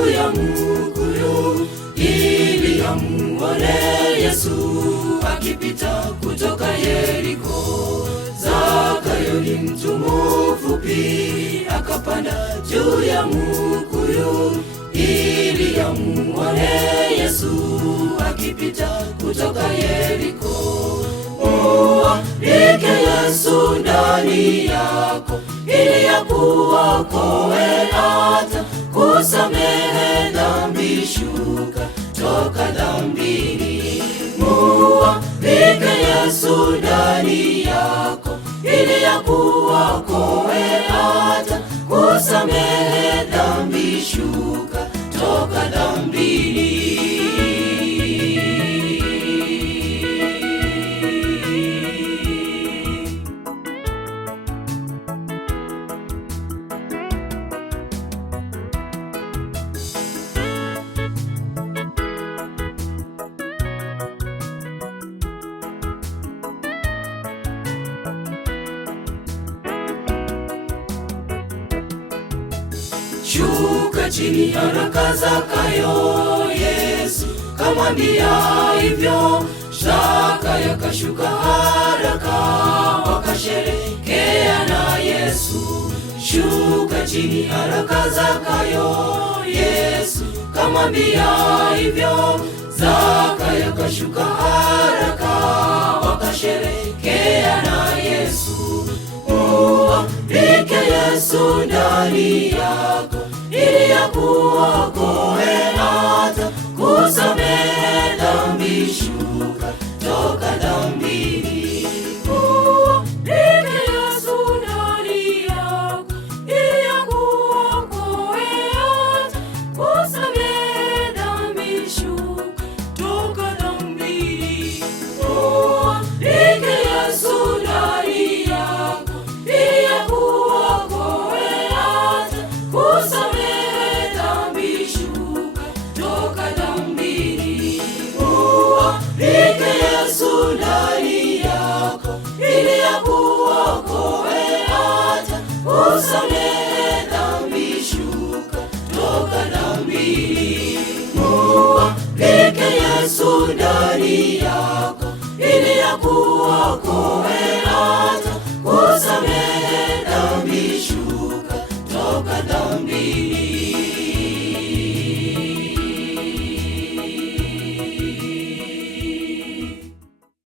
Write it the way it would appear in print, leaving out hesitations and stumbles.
juu ya mkuyu ili amuone Yesu akipita kutoka Yeriko. Zakayo ni mtu mfupi, akapanda juu ya mkuyu ili amuone Yesu akipita kutoka Yeriko. Mualike Yesu ndani yako ili akuokoe, hata kusamehe dhambi, shuka toka dhambini. Mualike Yesu ndani yako ili akuokoe, hata kusamehe dhambi, shuka toka dhambini. Shuka chini haraka Zakayo, Yesu kamwambia hivyo. Zakayo kashuka haraka, wakasherekea na Yesu. Shuka chini haraka Zakayo, Yesu kamwambia hivyo. Zakayo kashuka haraka, wakasherekea na Yesu. Mualike Yesu ndani yako ili akuokoe, hata kusamehe dhambi, shuka toka dhambini. Mualike Yesu ndani yako ili akuokoe, hata kusamehe dhambi, shuka toka dhambini. Mualike Yesu ndani yako ili akuokoe, hata kusamehe dhambi, shuka toka dhambini. Mualike Yesu ndani yako ili akuokoe, hata kusamehe dhambi, shuka toka dhambini. Mualike Yesu ndani yako ili akuokoe,